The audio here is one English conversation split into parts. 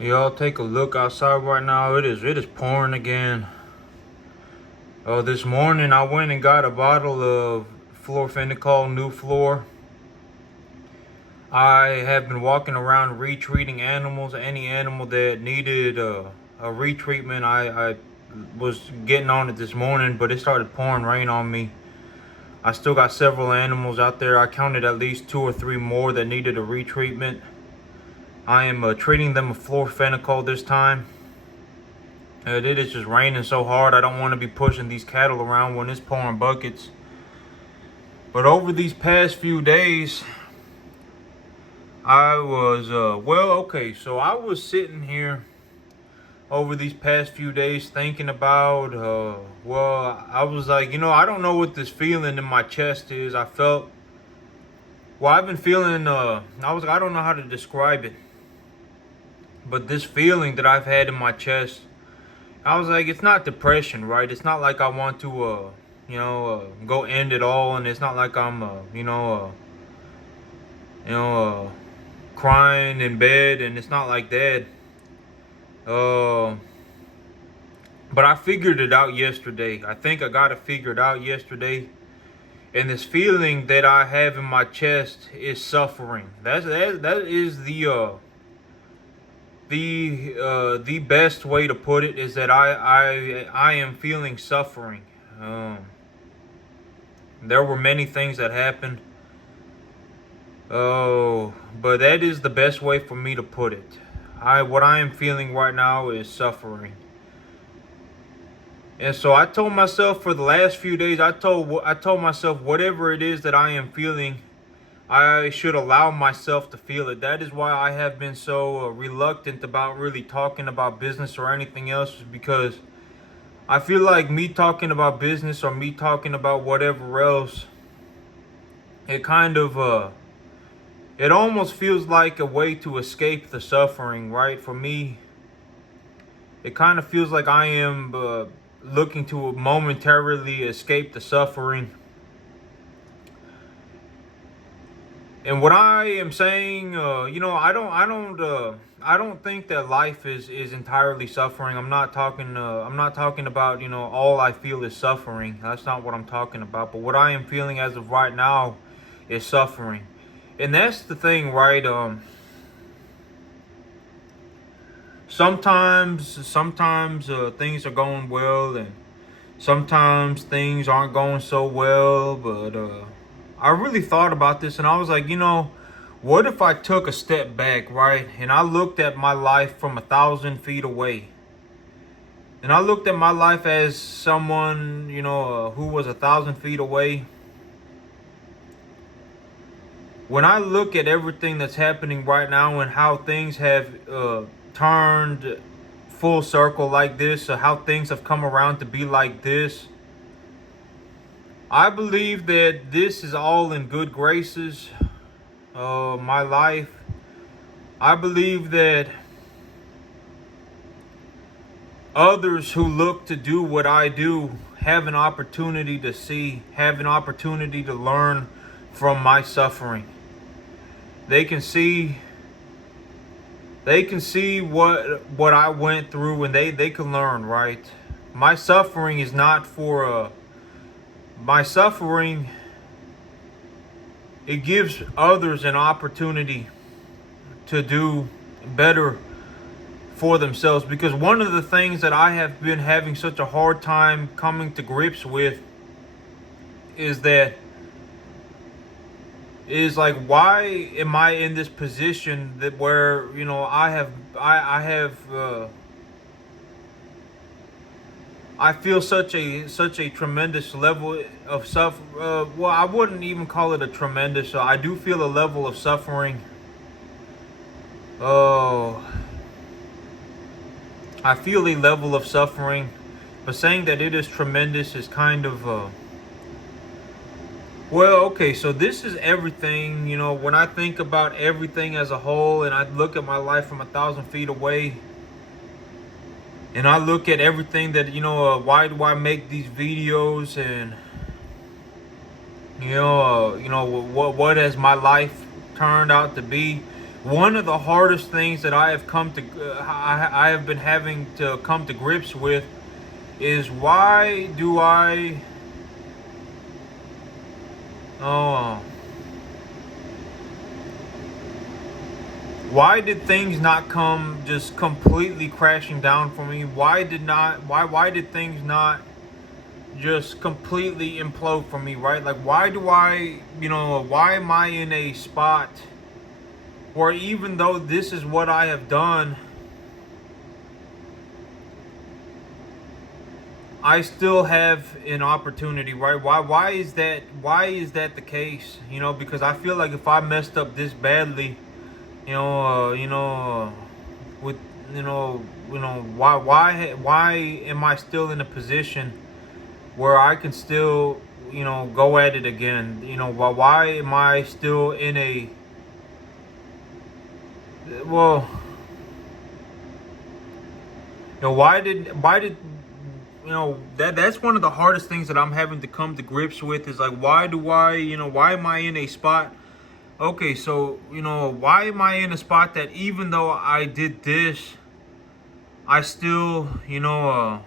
Y'all take a look outside right now. It is pouring again. This morning I went and got a bottle of fluorophenical new floor. I have been walking around retreating animals. Any animal that needed a retreatment, I was getting on it this morning, but it started pouring rain on me. I still got several animals out there. I counted at least 2 or 3 more that needed a retreatment. I am treating them with fluorophenical this time. It is just raining so hard. I don't want to be pushing these cattle around when it's pouring buckets. But over these past few days, I was, so I was sitting here over these past few days thinking about, I was like, I don't know what this feeling in my chest is. I've been feeling, I don't know how to describe it. But this feeling that I've had in my chest, I was like, it's not depression, right? It's not like I want to, go end it all, and it's not like I'm, crying in bed, and it's not like that. Uh, but I figured it out yesterday. I think I got it figured out yesterday, and this feeling that I have in my chest is suffering. That is the best way to put it, is that I am feeling suffering. There were many things that happened. But that is the best way for me to put it. What I am feeling right now is suffering. And so I told myself for the last few days, I told myself, whatever it is that I am feeling, I should allow myself to feel it. That is why I have been so reluctant about really talking about business or anything else, because I feel like me talking about business or me talking about whatever else, it kind of it almost feels like a way to escape the suffering, right? For me, it kind of feels like I am looking to momentarily escape the suffering. And what I am saying, I don't think that life is entirely suffering. I'm not talking about, all I feel is suffering. That's not what I'm talking about. But what I am feeling as of right now is suffering, and that's the thing, right? Sometimes things are going well, and sometimes things aren't going so well. But I really thought about this, and I was like, what if I took a step back, right? And I looked at my life from 1,000 feet away. And I looked at my life as someone, who was 1,000 feet away. When I look at everything that's happening right now and how things have turned full circle like this, or how things have come around to be like this, I believe that this is all in good graces. My life, I believe that others who look to do what I do have an opportunity to see, have an opportunity to learn from my suffering. They can see what I went through, and they can learn, right? My suffering is not for my suffering, it gives others an opportunity to do better for themselves. Because one of the things that I have been having such a hard time coming to grips with is that is like, why am I in this position that where I feel such a tremendous level of well, I wouldn't even call it a tremendous. I do feel a level of suffering. Oh, I feel a level of suffering, but saying that it is tremendous is kind of okay, so this is everything. When I think about everything as a whole, and I look at my life from 1,000 feet away, and I look at everything that, why do I make these videos, and what has my life turned out to be? one of the hardest things that I have come to, I have been having to come to grips with is oh, why did things not come just completely crashing down for me? Why did things not just completely implode for me, right? Like, why am I in a spot where, even though this is what I have done, I still have an opportunity, right? Why is that the case? Because I feel like if I messed up this badly, with why am I still in a position where I can still, go at it again? Why am I still in a, well, why did that's one of the hardest things that I'm having to come to grips with, is like, why am I in a spot? Okay, so, why am I in a spot that, even though I did this, I still, I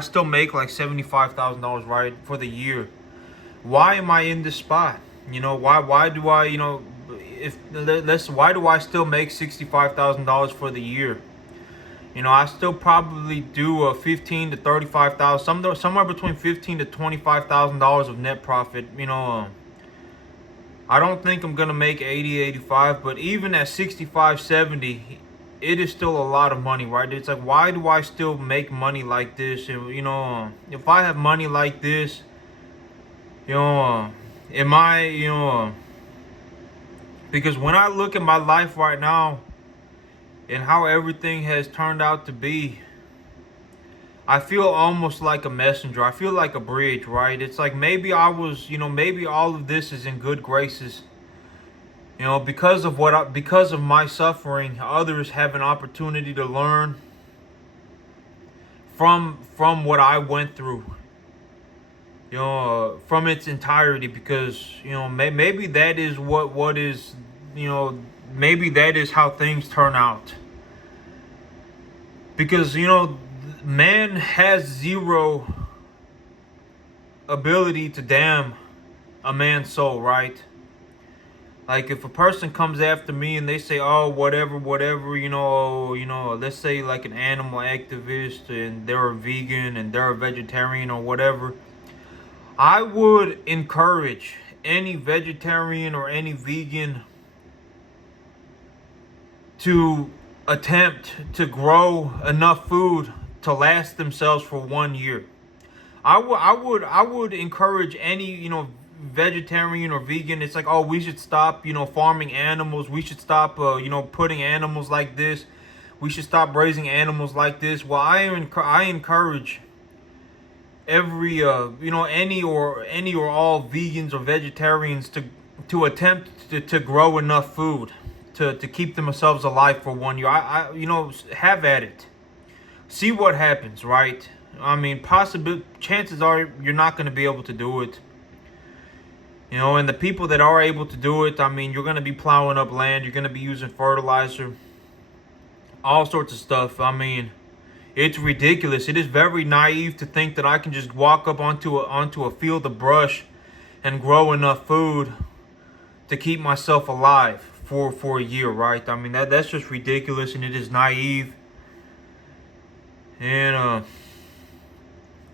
still make like $75,000, right, for the year. Why am I in this spot? Why do I, if let's why do I still make $65,000 for the year? I still probably do a 15 to 35,000, somewhere between 15 to $25,000 of net profit. I don't think I'm gonna make 80, 85, but even at 65, 70, it is still a lot of money, right? It's like, why do I still make money like this? And if I have money like this, am I, because when I look at my life right now and how everything has turned out to be, I feel almost like a messenger. I feel like a bridge, right? It's like, maybe all of this is in good graces. Because of my suffering, others have an opportunity to learn from what I went through. From its entirety, because maybe that is what is, maybe that is how things turn out. Because man has zero ability to damn a man's soul, right? Like, if a person comes after me and they say, oh, whatever, let's say like an animal activist, and they're a vegan and they're a vegetarian or whatever, I would encourage any vegetarian or any vegan to attempt to grow enough food to last themselves for 1 year. I would encourage any, vegetarian or vegan. It's like, oh, we should stop, farming animals. We should stop, putting animals like this. We should stop raising animals like this. Well, I encourage every, any or all vegans or vegetarians to attempt to grow enough food to keep themselves alive for 1 year. Have at it. See what happens, right? I mean, chances are you're not going to be able to do it. And the people that are able to do it, I mean, you're going to be plowing up land. You're going to be using fertilizer, all sorts of stuff. I mean, it's ridiculous. It is very naive to think that I can just walk up onto a field of brush and grow enough food to keep myself alive for a year, right? I mean, that's just ridiculous, and it is naive. And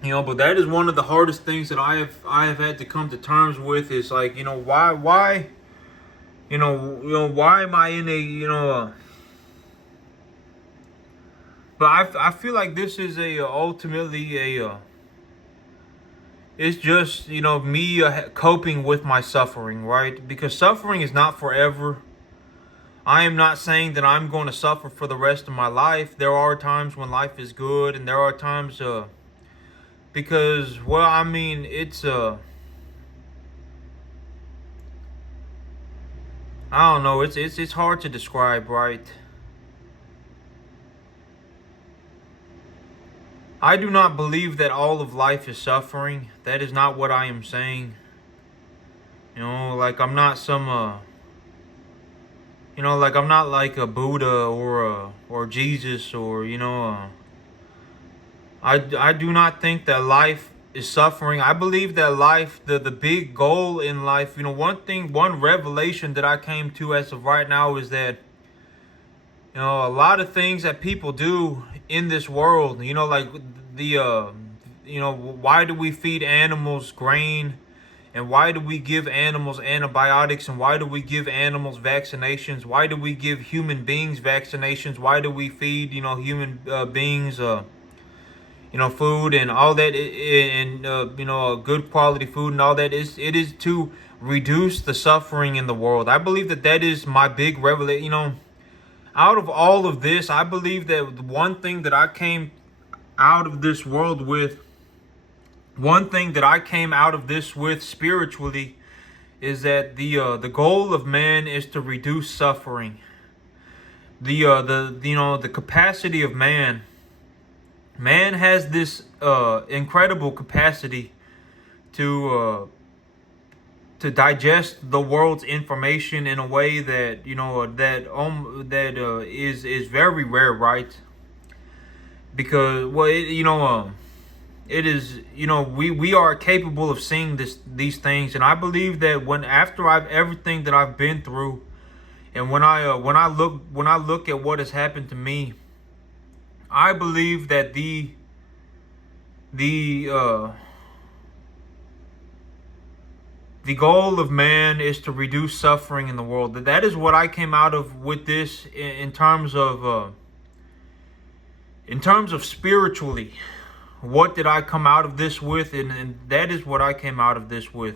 but that is one of the hardest things that I have had to come to terms with. Is like, why why am I in a, but I feel like this is ultimately it's just, me coping with my suffering, right? Because suffering is not forever. I am not saying that I'm going to suffer for the rest of my life. There are times when life is good, and there are times because, well, I mean, it's I don't know, it's hard to describe, right? I do not believe that all of life is suffering. That is not what I am saying. Like, I'm not some You know, like I'm not like a Buddha or Jesus or I do not think that life is suffering. I believe that life, the big goal in life, one revelation that I came to as of right now is that a lot of things that people do in this world, like the why do we feed animals grain? And why do we give animals antibiotics? And why do we give animals vaccinations? Why do we give human beings vaccinations? Why do we feed, human beings, food and all that, and good quality food and all that? It is to reduce the suffering in the world. I believe that that is my big revelation. Out of all of this, I believe that one thing that I came out of this world with, one thing that I came out of this with spiritually, is that the goal of man is to reduce suffering. The capacity of man. Man has this incredible capacity to digest the world's information in a way that is very rare, right? Because it is, we are capable of seeing these things, and I believe that when after I've everything that I've been through, and when I look at what has happened to me, I believe that the goal of man is to reduce suffering in the world. That is what I came out of with this in terms of spiritually. What did I come out of this with? And that is what I came out of this with.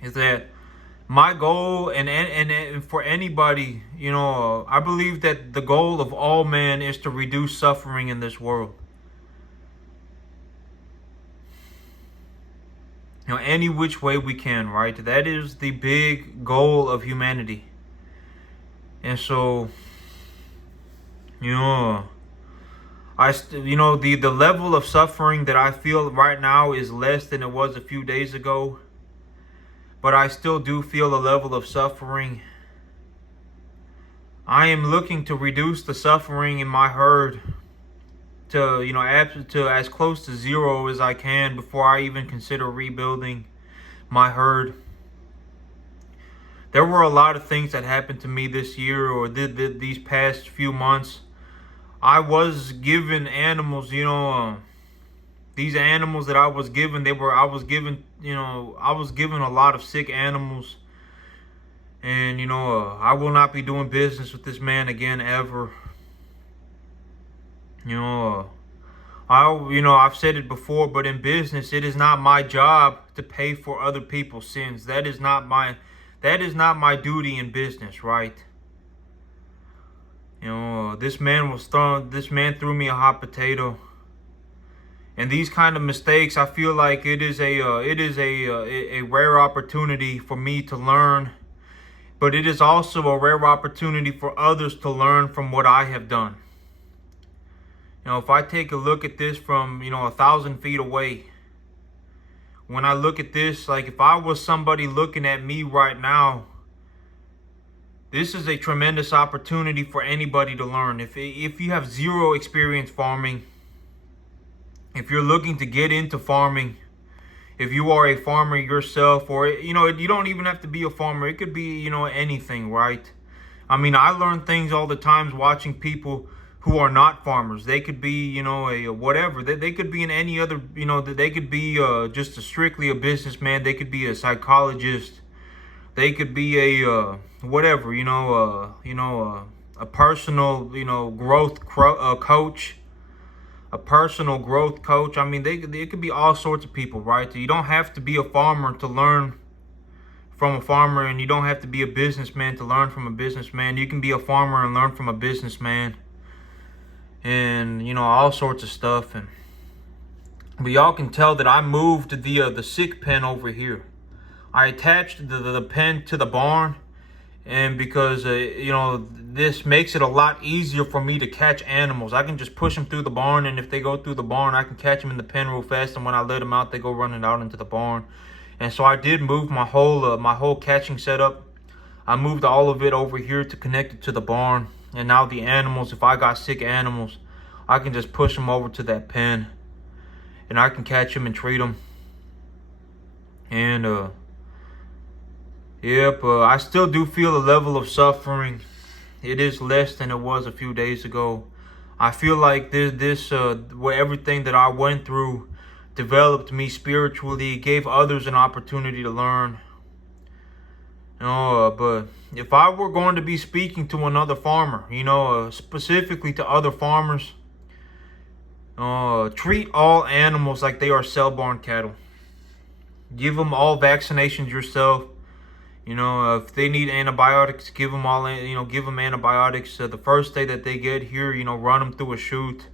Is that my goal, and for anybody, I believe that the goal of all man is to reduce suffering in this world. Any which way we can, right? That is the big goal of humanity. And so, the level of suffering that I feel right now is less than it was a few days ago. But I still do feel a level of suffering. I am looking to reduce the suffering in my herd to as close to zero as I can before I even consider rebuilding my herd. There were a lot of things that happened to me this year or these past few months. I was given animals, these animals that I was given, I was given a lot of sick animals. And, I will not be doing business with this man again ever. I've said it before, but in business, it is not my job to pay for other people's sins. That is not my duty in business, right? This man threw me a hot potato. And these kind of mistakes, I feel like it is a rare opportunity for me to learn. But it is also a rare opportunity for others to learn from what I have done. If I take a look at this from, 1,000 feet away, when I look at this, like if I was somebody looking at me right now, this is a tremendous opportunity for anybody to learn. If you have zero experience farming, if you're looking to get into farming, if you are a farmer yourself, or, you don't even have to be a farmer. It could be, anything, right? I mean, I learn things all the time watching people who are not farmers. They could be, a whatever. They could be in any other, they could be just strictly a businessman. They could be a psychologist. They could be a whatever, a personal, growth coach. A personal growth coach. I mean, it could be all sorts of people, right? You don't have to be a farmer to learn from a farmer, and you don't have to be a businessman to learn from a businessman. You can be a farmer and learn from a businessman, and all sorts of stuff. But y'all can tell that I moved the sick pen over here. I attached the pen to the barn, and because this makes it a lot easier for me to catch animals. I can just push them through the barn, and if they go through the barn, I can catch them in the pen real fast. And when I let them out, they go running out into the barn. And so I did move my whole catching setup. I moved all of it over here to connect it to the barn. And now the animals, if I got sick animals, I can just push them over to that pen. And I can catch them and treat them. And, I still do feel a level of suffering. It is less than it was a few days ago. I feel like everything that I went through developed me spiritually, gave others an opportunity to learn. But if I were going to be speaking to another farmer, specifically to other farmers, treat all animals like they are cell-born cattle. Give them all vaccinations yourself. If they need antibiotics, give them antibiotics. The first day that they get here, run them through a chute.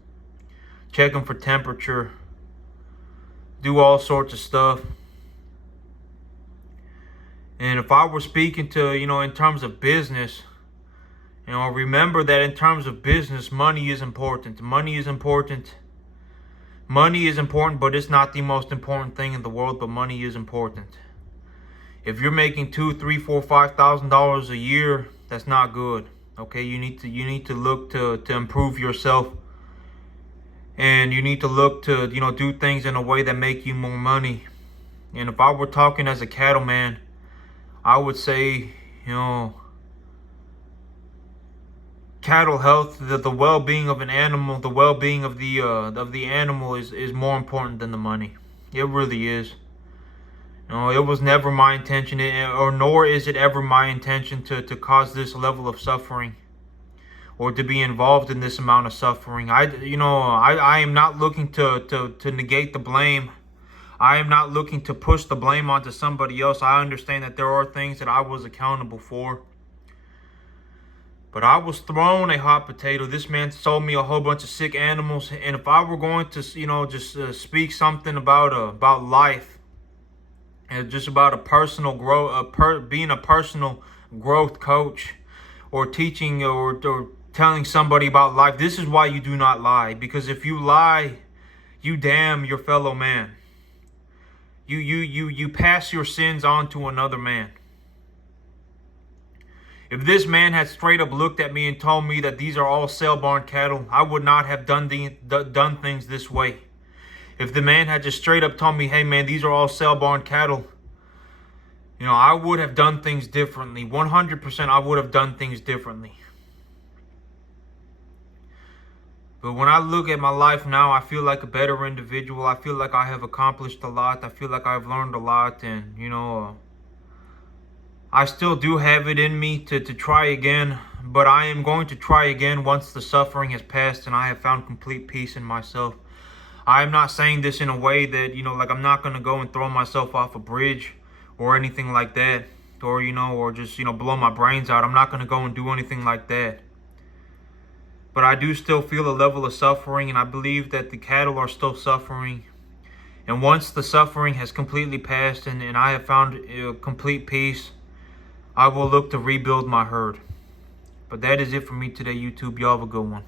Check them for temperature. Do all sorts of stuff. And if I were speaking to, in terms of business, remember that in terms of business, money is important. Money is important. Money is important, but it's not the most important thing in the world, but money is important. If you're making $2,000, $3,000, $4,000, $5,000 a year, that's not good. Okay, you need to look to improve yourself. And you need to look to, do things in a way that make you more money. And if I were talking as a cattleman, I would say, cattle health, the well-being of an animal, the well-being of the animal is more important than the money. It really is. It was never my intention, nor is it ever my intention to cause this level of suffering, or to be involved in this amount of suffering. I am not looking to negate the blame. I am not looking to push the blame onto somebody else. I understand that there are things that I was accountable for. But I was thrown a hot potato. This man sold me a whole bunch of sick animals. And if I were going to, just speak something about life, and just about a personal growth, being a personal growth coach, or teaching or telling somebody about life, this is why you do not lie. Because if you lie, you damn your fellow man. You pass your sins on to another man. If this man had straight up looked at me and told me that these are all cell-born cattle, I would not have done things this way. If the man had just straight up told me, hey man, these are all cell-born cattle, I would have done things differently. 100% I would have done things differently. But when I look at my life now, I feel like a better individual. I feel like I have accomplished a lot. I feel like I've learned a lot. And, I still do have it in me to try again. But I am going to try again once the suffering has passed and I have found complete peace in myself. I am not saying this in a way that, like I'm not going to go and throw myself off a bridge or anything like that. Or, or just, blow my brains out. I'm not going to go and do anything like that. But I do still feel a level of suffering, and I believe that the cattle are still suffering. And once the suffering has completely passed and I have found complete peace, I will look to rebuild my herd. But that is it for me today, YouTube. Y'all have a good one.